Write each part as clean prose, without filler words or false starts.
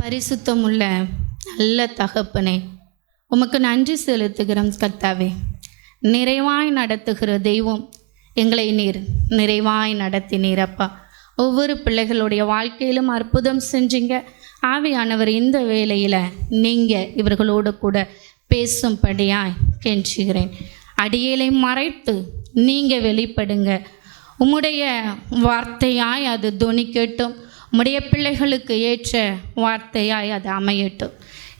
பரிசுத்தமுள்ள நல்ல தகப்பனே, உமக்கு நன்றி செலுத்துகிறோம் கர்த்தாவே. நிறைவாய் நடத்துகிற தெய்வம், எங்களை நீர் நிறைவாய் நடத்தினீர் அப்பா. ஒவ்வொரு பிள்ளைகளுடைய வாழ்க்கையிலும் அற்புதம் செஞ்சீங்க. ஆவியானவர் இந்த வேளையில் நீங்கள் இவர்களோடு கூட பேசும்படியாய் கெஞ்சுகிறேன். அடியேலை மறைத்து நீங்கள் வெளிப்படுங்க. உம்முடைய வார்த்தையாய் அது தொனிக்கட்டும். உம்முடைய பிள்ளைகளுக்கு ஏற்ற வார்த்தையாய் அது அமையட்டும்.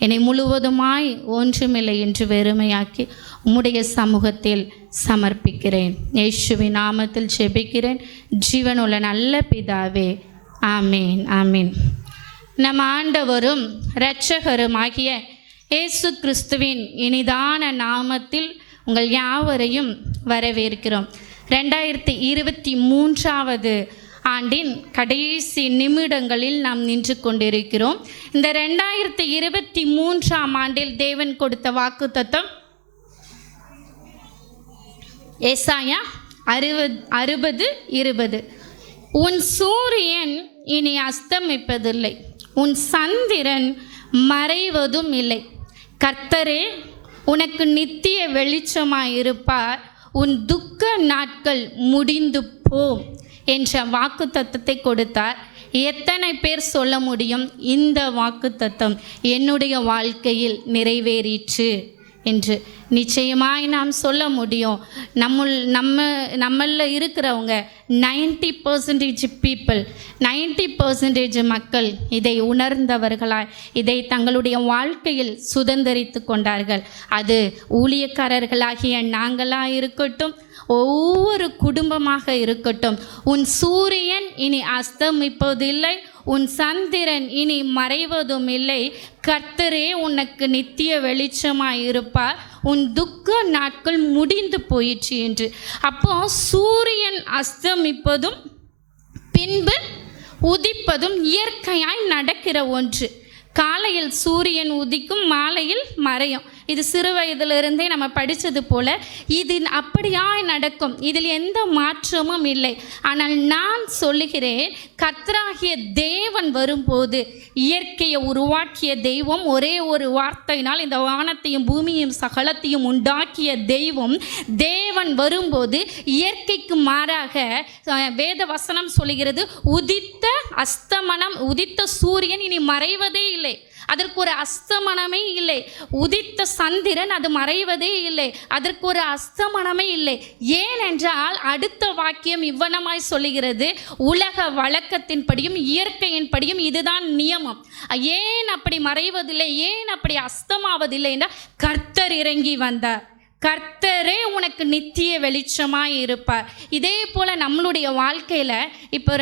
என்னை முழுவதுமாய் ஒன்றுமில்லை என்று வெறுமையாக்கி உம்முடைய சமூகத்தில் சமர்ப்பிக்கிறேன். இயேசுவின் நாமத்தில் ஜெபிக்கிறேன் ஜீவனுள்ள நல்ல பிதாவே, ஆமீன் ஆமீன். நம் ஆண்டவரும் இரட்சகருமாகிய இயேசு கிறிஸ்துவின் இனிதான நாமத்தில் உங்கள் யாவரையும் வரவேற்கிறோம். 2023 ஆண்டின் கடைசி நிமிடங்களில் நாம் நின்று கொண்டிருக்கிறோம். இந்த 2023 ஆண்டில் தேவன் கொடுத்த வாக்குத்தத்தம் ஏசாயா 60:20. உன் சூரியன் இனி அஸ்தமிப்பதில்லை, உன் சந்திரன் மறைவதும் இல்லை. கர்த்தரே உனக்கு நித்திய வெளிச்சமாயிருப்பார், உன் துக்க நாட்கள் முடிந்து போம் என்ற வாக்குத்தத்தத்தை கொடுத்தார். எத்தனை பேர் சொல்ல முடியும் இந்த வாக்குத்தத்தம் என்னுடைய வாழ்க்கையில் நிறைவேறிற்று என்று? நிச்சயமாய் நாம் சொல்ல முடியும். நம்மளில் இருக்கிறவங்க 90% பீப்புள், 90% மக்கள் இதை உணர்ந்தவர்களாய் இதை தங்களுடைய வாழ்க்கையில் சுதந்திரித்து கொண்டார்கள். அது ஊழியக்காரர்களாகிய நாங்களாக இருக்கட்டும், ஒவ்வொரு குடும்பமாக இருக்கட்டும். உன் சூரியன் இனி அஸ்தமிப்பதில்லை, உன் சந்திரன் இனி மறைவதும் இல்லை. கர்த்தரே உனக்கு நித்திய வெளிச்சமாயிருப்பார், உன் துக்க நாட்கள் முடிந்து போயிற்று என்று. அப்போ சூரியன் அஸ்தமிப்பதும் பின்பு உதிப்பதும் இயற்கையாய் நடக்கிற ஒன்று. காலையில் சூரியன் உதிக்கும், மாலையில் மறையும். இது சிறு வயதிலிருந்தே நம்ம படித்தது போல இது அப்படியாய் நடக்கும். இதில் எந்த மாற்றமும் இல்லை. ஆனால் நான் சொல்லுகிறேன், கர்த்தராகிய தேவன் வரும்போது, இயற்கையை உருவாக்கிய தெய்வம், ஒரே ஒரு வார்த்தையினால் இந்த வானத்தையும் பூமியையும் சகலத்தையும் உண்டாக்கிய தேவன் வரும்போது இயற்கைக்கு மாறாக வேத வசனம் சொல்லுகிறது, உதித்த சூரியன் இனி மறைவதே இல்லை, அதற்கு ஒரு அஸ்தமனமே இல்லை. உதித்த சந்திரன் அது மறைவதே இல்லை, அதற்கு ஒரு அஸ்தமனமே இல்லை. ஏனென்றால் அடுத்த வாக்கியம் இவ்வனமாய் சொல்லுகிறது, உலக வழக்கத்தின்படியும் இயற்கையின்படியும் இதுதான் நியமம். ஏன் அப்படி மறைவதில்லை, ஏன் அப்படி அஸ்தமாவதில்லை என்றால் கர்த்தர் இறங்கி வந்தார். கர்த்தரே உனக்கு நித்திய வெளிச்சமாய் இருப்பார். இதே போல் நம்மளுடைய வாழ்க்கையில் இப்போ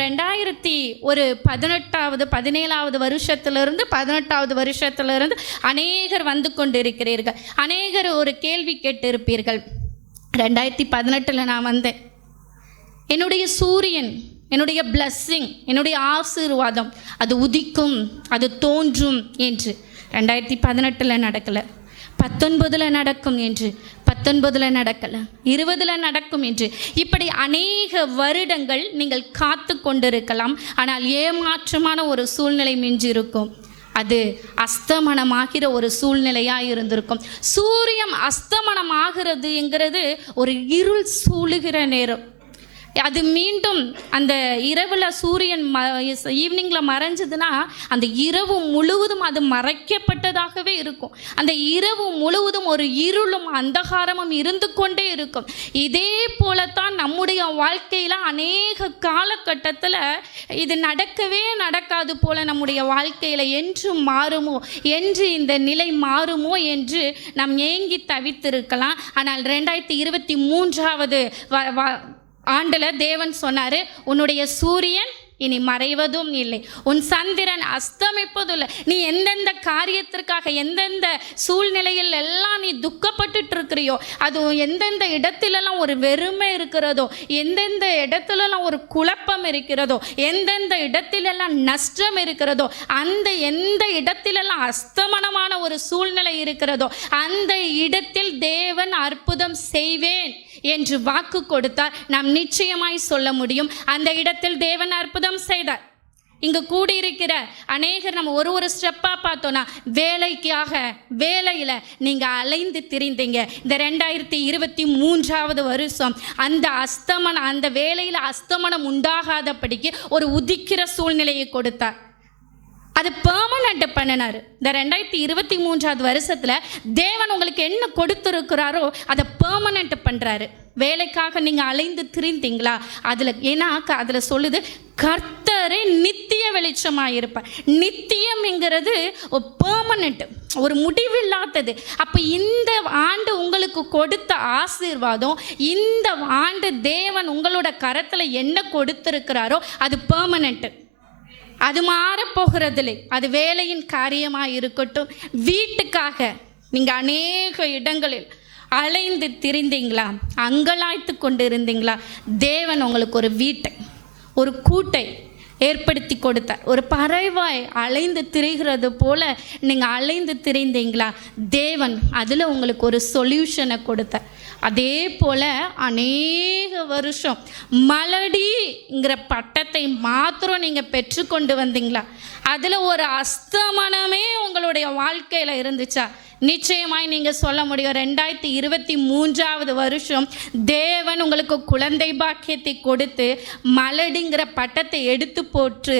17வது வருஷத்திலிருந்து 18வது அநேகர் வந்து கொண்டிருக்கிறீர்கள். அநேகர் ஒரு கேள்வி கேட்டிருப்பீர்கள். 2018 நான் வந்தேன், என்னுடைய சூரியன், என்னுடைய பிளஸ்ஸிங், என்னுடைய ஆசீர்வாதம் அது உதிக்கும், அது தோன்றும் என்று 2018 நடக்கலை, 19 நடக்கும் என்று, 19 நடக்கலை, 20 நடக்கும் என்று, இப்படி அநேக வருடங்கள் நீங்கள் காத்து கொண்டிருக்கலாம். ஆனால் ஏமாற்றமான ஒரு சூழ்நிலை மிஞ்சிருக்கும். அது அஸ்தமனமாகிற ஒரு சூழ்நிலையாக இருந்திருக்கும். சூரியன் அஸ்தமனமாகிறது என்கிறது ஒரு இருள் சூழுகிற நேரம். அது மீண்டும் அந்த இரவில் சூரியன் ஈவினிங்கில் மறைஞ்சதுன்னா அந்த இரவு முழுவதும் அது மறைக்கப்பட்டதாகவே இருக்கும். அந்த இரவு முழுவதும் ஒரு இருளும் அந்தகாரமும் இருந்து கொண்டே இருக்கும். இதே போலத்தான் நம்முடைய வாழ்க்கையில் அநேக காலகட்டத்தில் இது நடக்கவே நடக்காது போல நம்முடைய வாழ்க்கையில் என்று மாறுமோ, என்று இந்த நிலை மாறுமோ என்று நாம் ஏங்கி தவித்திருக்கலாம். ஆனால் 2023 ஆண்டில் தேவன் சொன்னார், உன்னுடைய சூரியன் இனி மறைவதும் இல்லை, உன் சந்திரன் அஸ்தமிப்பதும் இல்லை. நீ எந்தெந்த காரியத்திற்காக எந்தெந்த சூழ்நிலையில் எல்லாம் நீ துக்கப்பட்டுட்டு இருக்கிறியோ, அது எந்தெந்த இடத்திலெல்லாம் ஒரு வெறுமை இருக்கிறதோ, எந்தெந்த இடத்துலலாம் ஒரு குழப்பம் இருக்கிறதோ, எந்தெந்த இடத்திலெல்லாம் நஷ்டம் இருக்கிறதோ, அந்த எந்த இடத்திலெல்லாம் அஸ்தமனமான ஒரு சூழ்நிலை இருக்கிறதோ, அந்த இடத்தில் தேவன் அற்புதம் செய்வேன் என்று வாக்கு கொடுத்தார். நாம் நிச்சயமாய் சொல்ல முடியும், அந்த இடத்தில் தேவன் அற்புதம் செய்தார். இங்கே கூடியிருக்கிற அநேகர் நம்ம ஒரு ஸ்டெப்பாக பார்த்தோன்னா வேலையில் நீங்கள் அலைந்து திரிந்தீங்க. இந்த 2023 வருஷம் அந்த வேலையில் அஸ்தமனம் உண்டாகாதபடிக்கு ஒரு உதிக்கிற சூழ்நிலையை கொடுத்தார். அது பெர்மனண்ட் பண்ணினார். இந்த 2023 வருஷத்தில் தேவன் உங்களுக்கு என்ன கொடுத்துருக்கிறாரோ அதை பெர்மனண்ட் பண்ணுறாரு. வேலைக்காக நீங்கள் அலைந்து திரிந்தீங்களா? அதில் சொல்லுது, கர்த்தரே நித்திய வெளிச்சமாக இருப்பார். நித்தியம்ங்கிறது ஒரு பெர்மனண்ட், ஒரு முடிவில்லாதது. அப்போ இந்த ஆண்டு உங்களுக்கு கொடுத்த ஆசீர்வாதம், இந்த ஆண்டு தேவன் உங்களோட கரத்தில் என்ன கொடுத்துருக்கிறாரோ அது பெர்மனண்ட். அது மாறப்போகிறதில்லை. அது வேலையின் காரியமாக இருக்கட்டும், வீட்டுக்காக நீங்கள் அநேக இடங்களில் அலைந்து திரிந்தீங்களா, அங்கலாய்த்து கொண்டு இருந்தீங்களா? தேவன் உங்களுக்கு ஒரு வீட்டை, ஒரு கூட்டை ஏற்படுத்தி கொடுத்தார். ஒரு பறவாய் அலைந்து திரிகிறது போல நீங்கள் அலைந்து திரிந்தீங்களா? தேவன் அதில் உங்களுக்கு ஒரு சொல்யூஷனை கொடுத்தார். அதே போல் அநேக வருஷம் மலடிங்கிற பட்டத்தை மாத்திரம் நீங்கள் பெற்றுக்கொண்டு வந்தீங்களா? அதில் ஒரு அஸ்தமனமே உங்களுடைய வாழ்க்கையில் இருந்துச்சா? நிச்சயமாய் நீங்கள் சொல்ல முடியும், 2023 வருஷம் தேவன் உங்களுக்கு குழந்தை பாக்கியத்தை கொடுத்து மலடிங்கிற பட்டத்தை எடுத்து போட்டு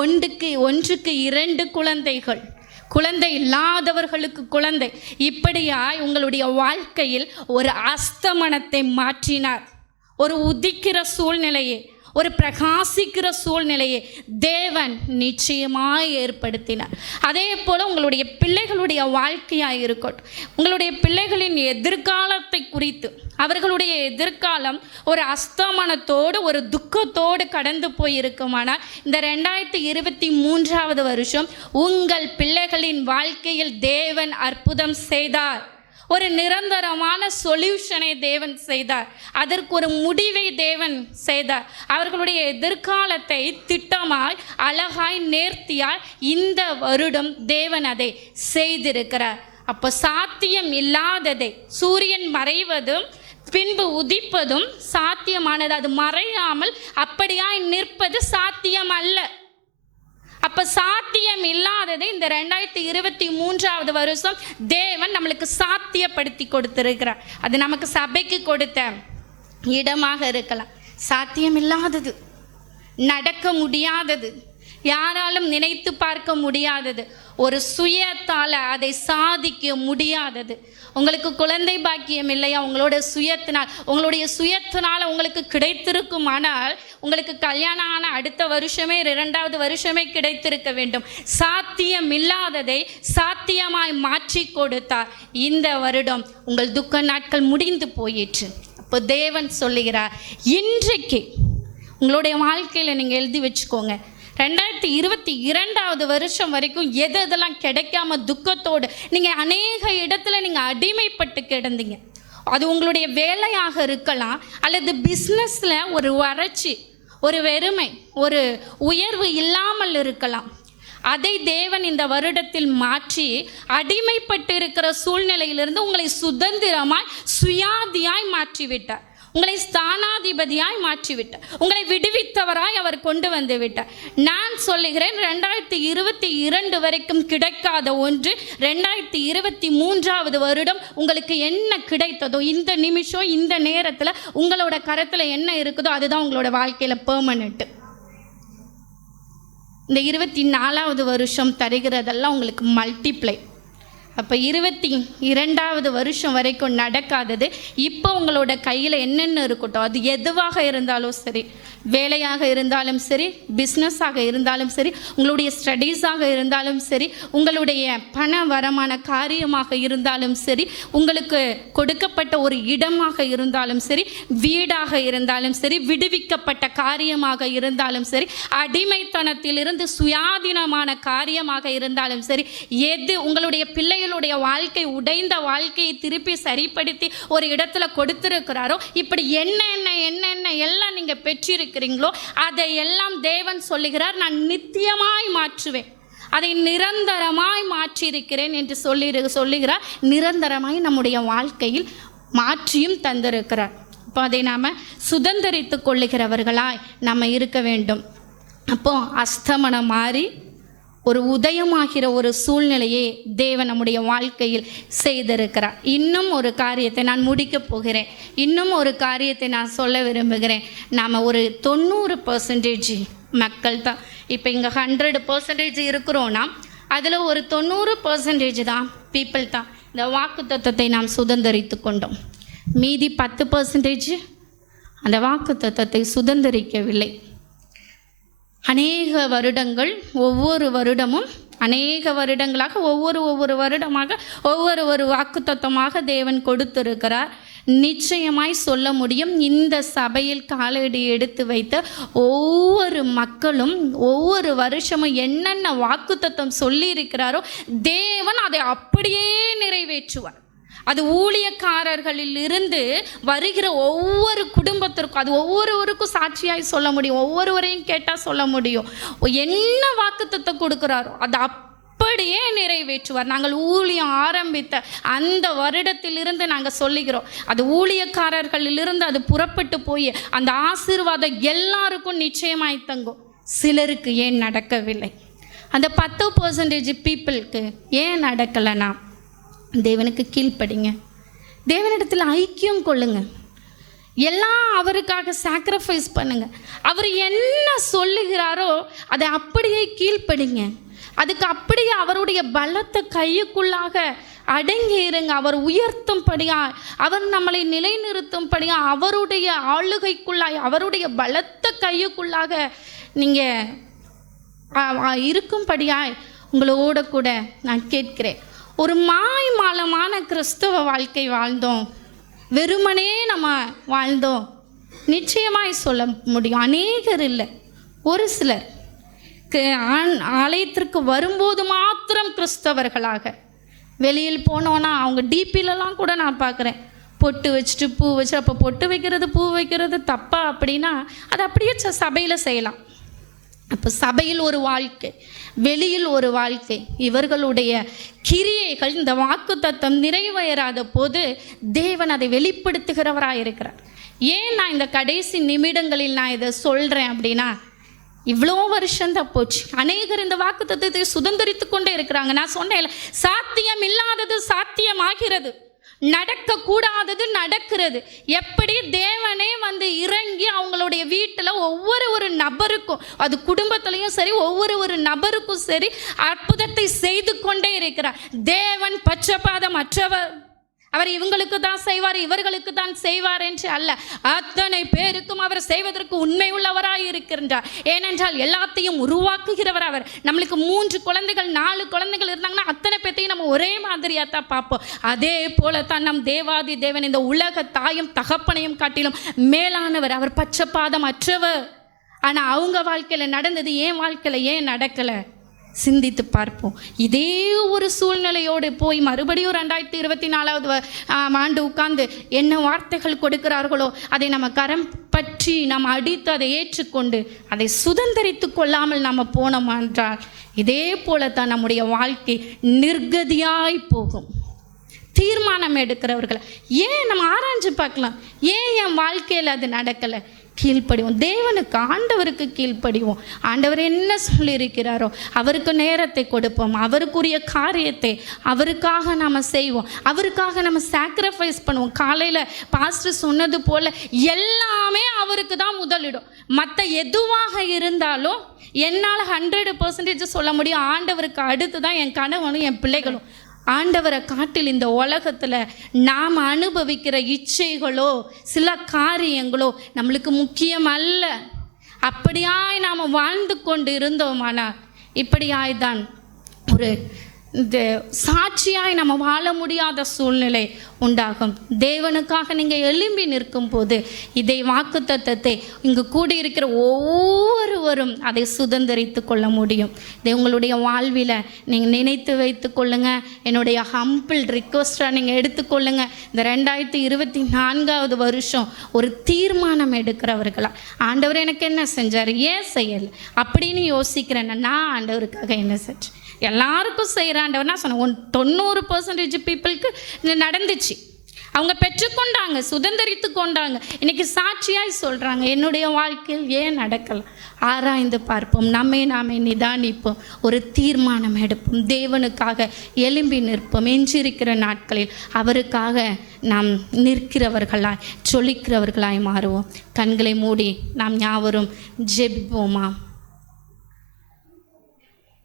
ஒன்றுக்கு 2 குழந்தைகள், குழந்தை இல்லாதவர்களுக்கு குழந்தை, இப்படியாய் உங்களுடைய வாழ்க்கையில் ஒரு அஸ்தமனத்தை மாற்றினார். ஒரு உதிக்கிற சூழ்நிலையை, ஒரு பிரகாசிக்கிற சூழ்நிலையை தேவன் நிச்சயமாக ஏற்படுத்தினார். அதே போல் உங்களுடைய பிள்ளைகளுடைய வாழ்க்கையாக இருக்கட்டும், உங்களுடைய பிள்ளைகளின் எதிர்காலத்தை குறித்து, அவர்களுடைய எதிர்காலம் ஒரு அஸ்தமனத்தோடு ஒரு துக்கத்தோடு கடந்து போயிருக்குமானால் இந்த 2023 வருஷம் உங்கள் பிள்ளைகளின் வாழ்க்கையில் தேவன் அற்புதம் செய்தார். ஒரு நிரந்தரமான சொல்யூஷனை தேவன் செய்தார். அதற்கு ஒரு முடிவை தேவன் செய்தார். அவர்களுடைய எதிர்காலத்தை திட்டமாய், அழகாய், நேர்த்தியாய் இந்த வருடம் தேவன் அதை செய்திருக்கிறார். அப்போ சாத்தியம் இல்லாததை, சூரியன் மறைவதும் பின்பு உதிப்பதும் சாத்தியமானது. அது மறையாமல் அப்படியாய் நிற்பது சாத்தியம் அல்ல. அப்போ சாத்தியம் இல்லாததை இந்த 2023 வருஷம் தேவன் நம்மளுக்கு சாத்தியப்படுத்தி கொடுத்திருக்கிறார். அது நமக்கு சபைக்கு கொடுத்த இடமாக இருக்கலாம். சாத்தியம் இல்லாதது, நடக்க முடியாதது, யாராலும் நினைத்து பார்க்க முடியாதது, ஒரு சுயத்தால் அதை சாதிக்க முடியாதது. உங்களுக்கு குழந்தை பாக்கியம் இல்லையா? உங்களுடைய சுயத்தினால் உங்களுக்கு கிடைத்திருக்குமானால் உங்களுக்கு கல்யாணம் ஆன அடுத்த வருஷமே 2வது வருஷமே கிடைத்திருக்க வேண்டும். சாத்தியம் இல்லாததை சாத்தியமாய் மாற்றி கொடுத்தார். இந்த வருடம் உங்கள் துக்க நாட்கள் முடிந்து போயிற்று. அப்போ தேவன் சொல்லுகிறார், இன்றைக்கு உங்களுடைய வாழ்க்கையில் நீங்கள் எழுதி வச்சுக்கோங்க, 2022 வருஷம் வரைக்கும் எதெல்லாம் கிடைக்காம துக்கத்தோடு நீங்கள் அநேக இடத்துல நீங்கள் அடிமைப்பட்டு கிடந்தீங்க. அது உங்களுடைய வேலையாக இருக்கலாம், அல்லது பிஸ்னஸில் ஒரு வறட்சி, ஒரு வெறுமை, ஒரு உயர்வு இல்லாமல் இருக்கலாம். அதை தேவன் இந்த வருடத்தில் மாற்றி அடிமைப்பட்டு இருக்கிற சூழ்நிலையிலிருந்து உங்களை சுதந்திரமாய், சுயாதியாய் மாற்றிவிட்டார். உங்களை ஸ்தானாதிபதியாய் மாற்றிவிட்டார். உங்களை விடுவித்தவராய் அவர் கொண்டு வந்து விட்டார். நான் சொல்லுகிறேன், 2022 வரைக்கும் கிடைக்காத ஒன்று 2023 வருடம் உங்களுக்கு என்ன கிடைத்ததோ, இந்த நிமிஷம் இந்த நேரத்தில் உங்களோட கரத்தில் என்ன இருக்குதோ அதுதான் உங்களோட வாழ்க்கையில் பெர்மனெண்ட். இந்த 24வது வருஷம் தருகிறதெல்லாம் உங்களுக்கு மல்டிப்ளை. அப்போ 22வது வருஷம் வரைக்கும் நடக்காதது இப்போ உங்களோட கையில் என்னென்ன இருக்கட்டும், அது எதுவாக இருந்தாலும் சரி, வேலையாக இருந்தாலும் சரி, பிஸ்னஸாக இருந்தாலும் சரி, உங்களுடைய ஸ்டடீஸாக இருந்தாலும் சரி, உங்களுடைய பண வரமான காரியமாக இருந்தாலும் சரி, உங்களுக்கு கொடுக்கப்பட்ட ஒரு இடமாக இருந்தாலும் சரி, வீடாக இருந்தாலும் சரி, விடுவிக்கப்பட்ட காரியமாக இருந்தாலும் சரி, அடிமைத்தனத்திலிருந்து சுயாதீனமான காரியமாக இருந்தாலும் சரி, எது உங்களுடைய பிள்ளைகளுடைய வாழ்க்கை, உடைந்த வாழ்க்கையை திருப்பி சரிப்படுத்தி ஒரு இடத்துல கொடுத்திருக்கிறாரோ, இப்படி என்னென்ன எல்லாம் நீங்க பெற்றிருக்கிறீங்களோ அதையெல்லாம் தேவன் சொல்லுகிறார், நான் நித்தியமாய் மாற்றுவேன், அதை நிரந்தரமாய் மாற்றியிருக்கிறேன் என்று சொல்லுகிறார். நிரந்தரமாய் நம்முடைய வாழ்க்கையில் மாற்றியும் தந்திருக்கிறார். இப்போ அதை நாம் சுதந்திரித்து கொள்ளுகிறவர்களாய் நம்ம இருக்க வேண்டும். அப்போ அஸ்தமனம் மாறி ஒரு உதயமாகிற ஒரு சூழ்நிலையை தேவன் நம்முடைய வாழ்க்கையில் செய்திருக்கிறார். இன்னும் ஒரு காரியத்தை நான் முடிக்கப் போகிறேன். இன்னும் ஒரு காரியத்தை நான் சொல்ல விரும்புகிறேன். நாம் ஒரு 90% மக்கள் தான். இப்போ இங்கே 100% இருக்கிறோன்னா அதில் ஒரு 90% தான் பீப்புள் தான் இந்த வாக்குத்தத்தத்தை நாம் சுதந்தரித்து கொண்டோம். மீதி 10% அந்த வாக்குத்தத்தத்தை சுதந்தரிக்கவில்லை. அநேக வருடங்கள், ஒவ்வொரு வருடமும் அநேக வருடங்களாக ஒவ்வொரு வருடமாக ஒவ்வொரு வாக்குத்தத்தமாக தேவன் கொடுத்திருக்கிறார். நிச்சயமாய் சொல்ல முடியும், இந்த சபையில் காலடி எடுத்து வைத்த ஒவ்வொரு மக்களும் ஒவ்வொரு வருஷமும் என்னென்ன வாக்குத்தத்தம் சொல்லியிருக்கிறாரோ தேவன் அதை அப்படியே நிறைவேற்றுவார். அது ஊழியக்காரர்களில் இருந்து வருகிற ஒவ்வொரு குடும்பத்திற்கும், அது ஒவ்வொருவருக்கும் சாட்சியாய் சொல்ல முடியும். ஒவ்வொருவரையும் கேட்டால் சொல்ல முடியும். என்ன வாக்குத்தத்தம் கொடுக்குறாரோ அது அப்படியே நிறைவேற்றுவார். நாங்கள் ஊழியம் ஆரம்பித்த அந்த வருடத்திலிருந்து நாங்கள் சொல்லுகிறோம், அது ஊழியக்காரர்களிலிருந்து அது புறப்பட்டு போய் அந்த ஆசீர்வாதம் எல்லாருக்கும் நிச்சயமாய் தங்கும். சிலருக்கு ஏன் நடக்கவில்லை? அந்த 10% பீப்புளுக்கு ஏன் நடக்கலைன்னா, தேவனுக்கு கீழ்ப்படிங்க, தேவனிடத்தில் ஐக்கியம் கொள்ளுங்க, எல்லாம் அவருக்காக சாக்ரிஃபைஸ் பண்ணுங்க. அவர் என்ன சொல்லுகிறாரோ அதை அப்படியே கீழ்ப்படிங்க. அதுக்கு அப்படியே அவருடைய பலத்தை கையுக்குள்ளாக அடங்கி இருங்க. அவர் உயர்த்தும்படியா, அவர் நம்மளை நிலைநிறுத்தும்படியா, அவருடைய ஆளுகைக்குள்ளாய், அவருடைய பலத்தை கையுக்குள்ளாக நீங்கள் இருக்கும்படியாய் உங்களோட கூட நான் கேட்கிறேன். ஒரு மாய்மாலமான கிறிஸ்தவ வாழ்க்கை வாழ்ந்தோம், வெறுமனே நம்ம வாழ்ந்தோம் நிச்சயமாய் சொல்ல முடியும். அநேகர் இல்லை, ஒரு சிலர் ஆலயத்திற்கு வரும்போது மாத்திரம் கிறிஸ்தவர்களாக, வெளியில் போனோன்னா அவங்க டிபிலலாம் கூட நான் பார்க்குறேன், பொட்டு வச்சுட்டு பூ வச்சு, அப்போ பொட்டு வைக்கிறது பூ வைக்கிறது தப்பா அப்படின்னா அது அப்படியே சபையில் செய்யலாம். அப்போ சபையில் ஒரு வாழ்க்கை, வெளியில் ஒரு வாழ்க்கை. இவர்களுடைய கிரியைகள் இந்த வாக்குத்தத்தம் நிறைவேறாத போது தேவன் அதை வெளிப்படுத்துகிறவராக இருக்கிறார். ஏன் நான் இந்த கடைசி நிமிடங்களில் நான் இதை சொல்கிறேன் அப்படின்னா, இவ்வளோ வருஷம்தான் போச்சு, அநேகர் இந்த வாக்குத்தத்தத்தை சுதந்திரித்து கொண்டே இருக்கிறாங்க. நான் சொன்னேன், சாத்தியம் இல்லாதது சாத்தியமாகிறது, நடக்கக்கூடாதது நடக்கிறது. எப்படி தேவனே வந்து இறங்கி அவங்களுடைய வீட்டில் ஒவ்வொரு நபருக்கும், அது குடும்பத்திலையும் சரி ஒவ்வொரு நபருக்கும் சரி அற்புதத்தை செய்து கொண்டே இருக்கிறார். தேவன் பட்சபாதமற்றவர். அவர் இவங்களுக்கு தான் செய்வார், இவர்களுக்கு தான் செய்வார் என்று அல்ல, அத்தனை பேருக்கும் அவர் செய்வதற்கு உண்மை உள்ளவராய் இருக்கின்றார். ஏனென்றால் எல்லாத்தையும் உருவாக்குகிறவர் அவர். நம்மளுக்கு 3 குழந்தைகள் 4 குழந்தைகள் இருந்தாங்கன்னா அத்தனை பேர்த்தையும் நம்ம ஒரே மாதிரியாக தான் பார்ப்போம். அதே போல தான் நம் தேவாதி தேவன் இந்த உலக தாயும் தகப்பனையும் காட்டிலும் மேலானவர். அவர் பட்சபாதம் அற்றவர். ஆனால் அவங்க வாழ்க்கையில் நடந்தது என் வாழ்க்கையில் ஏன் நடக்கலை? சிந்தித்து பார்ப்போம். இதே ஒரு சூழ்நிலையோடு போய் மறுபடியும் 2024 ஆண்டு உட்கார்ந்து என்ன வார்த்தைகள் கொடுக்கிறார்களோ அதை நம்ம கரம் பற்றி நம்ம அடித்து அதை ஏற்றுக்கொண்டு அதை சுதந்திரித்து கொள்ளாமல் நம்ம போனோம் என்றால் இதே போலத்தான் நம்முடைய வாழ்க்கை நிர்கதியாய் போகும். தீர்மானம் எடுக்கிறவர்கள் ஏன் நம்ம ஆராய்ஞ்சு பார்க்கலாம், ஏன் என் வாழ்க்கையில் அது நடக்கலை? கீழ்ப்படிவோம், தேவனுக்கு ஆண்டவருக்கு கீழ்ப்படிவோம். ஆண்டவர் என்ன சொல்லியிருக்கிறாரோ அவருக்கு நேரத்தை கொடுப்போம், அவருக்குரிய காரியத்தை அவருக்காக நாம் செய்வோம், அவருக்காக நம்ம சாக்ரிஃபைஸ் பண்ணுவோம். காலையில் பாஸ்டர் சொன்னது போல் எல்லாமே அவருக்கு தான் முதலிடும். மற்ற எதுவாக இருந்தாலும் என்னால் 100% சொல்ல முடியும், ஆண்டவருக்கு அடுத்து தான் என் கணவனும் என் பிள்ளைகளும். ஆண்டவரை காட்டில் இந்த உலகத்தில் நாம் அனுபவிக்கிற இச்சைகளோ சில காரியங்களோ நம்மளுக்கு முக்கியம் அல்ல. அப்படியாய் நாம் வாழ்ந்து கொண்டு இருந்தோமானா இப்படியாய்தான் ஒரு இந்த சாட்சியாய் நம்ம வாழ முடியாத சூழ்நிலை உண்டாகும். தேவனுக்காக நீங்கள் எழும்பி நிற்கும் போது இதை வாக்குத்தத்தத்தை இங்கு கூடியிருக்கிற ஒவ்வொருவரும் அதை சுதந்திரித்து கொள்ள முடியும். இதை உங்களுடைய வாழ்வில் நீங்கள் நினைத்து வைத்து கொள்ளுங்க. என்னுடைய ஹம்பிள் ரிக்வஸ்டாக நீங்கள் எடுத்துக்கொள்ளுங்க. இந்த 2024 வருஷம் ஒரு தீர்மானம் எடுக்கிறவர்களா, ஆண்டவர் எனக்கு என்ன செஞ்சார், ஏன் செய்யலை அப்படின்னு யோசிக்கிறேன்னா, நான் ஆண்டவருக்காக என்ன செஞ்சேன்? எல்லாருக்கும் செய்கிறாண்டவர்னா சொன்னேன், 90% பீப்புளுக்கு நடந்துச்சு. அவங்க பெற்றுக்கொண்டாங்க, சுதந்திரித்து கொண்டாங்க. இன்னைக்கு சாட்சியாய் சொல்கிறாங்க, என்னுடைய வாழ்க்கையில் ஏன் நடக்கலை, ஆராய்ந்து பார்ப்போம், நாமே நிதானிப்போம், ஒரு தீர்மானம் எடுப்போம், தேவனுக்காக எழும்பி நிற்போம். எஞ்சிருக்கிற நாட்களில் அவருக்காக நாம் நிற்கிறவர்களாய் சொல்லிக்கிறவர்களாய் மாறுவோம். கண்களை மூடி நாம் யாவரும் ஜெபிப்போமா?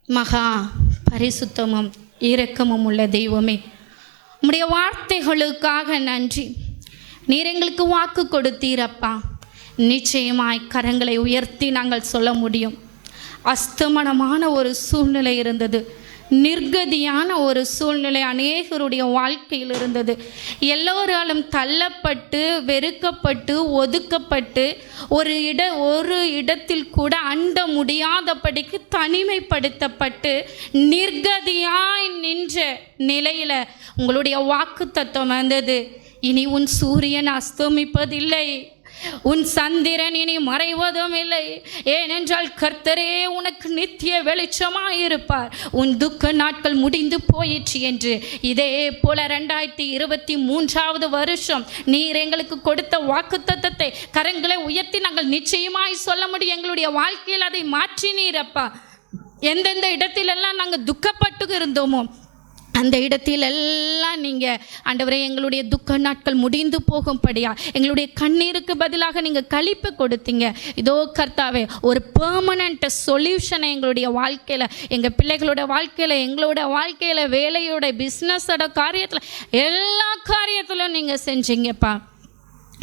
மகா பரிசுத்தமும் இரக்கமும் உள்ள தெய்வமே, உம்முடைய வார்த்தைகளுக்காக நன்றி. நீர் எங்களுக்கு வாக்கு கொடுத்தீரப்பா, நிச்சயமாய் கரங்களை உயர்த்தி நாங்கள் சொல்ல முடியும். அஸ்தமனமான ஒரு சூழ்நிலை இருந்தது, நிர்கதியான ஒரு சூழ்நிலை அநேகருடைய வாழ்க்கையில் இருந்தது. எல்லோராலும் தள்ளப்பட்டு, வெறுக்கப்பட்டு, ஒதுக்கப்பட்டு, ஒரு இடத்தில் கூட அண்ட முடியாதபடிக்கு தனிமைப்படுத்தப்பட்டு நிர்கதியாய் நின்ற நிலையில் உங்களுடைய வாக்கு தத்துவம் வந்தது. இனி உன் சூரியன் அஸ்தமிப்பதில்லை, உன் சந்திரன் இனி மறைவதும் இல்லை, ஏனென்றால் கர்த்தரே உனக்கு நித்திய வெளிச்சமாயிருப்பார், உன் துக்க நாட்கள் முடிந்து போயிற்று என்று. இதே போல 2023 வருஷம் நீர் எங்களுக்கு கொடுத்த வாக்குத்தத்தத்தை கரங்களை உயர்த்தி நாங்கள் நிச்சயமாய் சொல்ல முடியும். எங்களுடைய வாழ்க்கையில் அதை மாற்றினீரப்பா. எந்தெந்த இடத்திலெல்லாம் நாங்கள் துக்கப்பட்டு இருந்தோமோ அந்த இடத்தில் எல்லாம் நீங்கள் ஆண்டவரே எங்களுடைய துக்க நாட்கள் முடிந்து போகும்படியா எங்களுடைய கண்ணீருக்கு பதிலாக நீங்கள் களிப்பு கொடுத்தீங்க. இதோ கர்த்தாவே, ஒரு பெர்மனண்ட் சொல்யூஷனை எங்களுடைய வாழ்க்கையில், எங்கள் பிள்ளைகளோட வாழ்க்கையில், எங்களோட வாழ்க்கையில், வேலையோட, பிஸ்னஸோட காரியத்தில், எல்லா காரியத்திலும் நீங்கள் செஞ்சீங்கப்பா.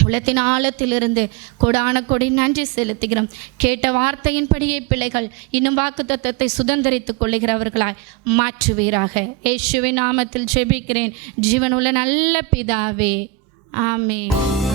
உள்ளத்தின் ஆழத்திலிருந்து கொடான கொடி நன்றி செலுத்துகிறோம். கேட்ட வார்த்தையின்படியே பிள்ளைகள் இன்னும் வாக்குத்தத்தத்தை சுதந்திரித்துக் கொள்ளுகிறவர்களாய் மாற்றுவீராக. இயேசுவின் நாமத்தில் ஜெபிக்கிறேன் ஜீவனுள்ள நல்ல பிதாவே, ஆமென்.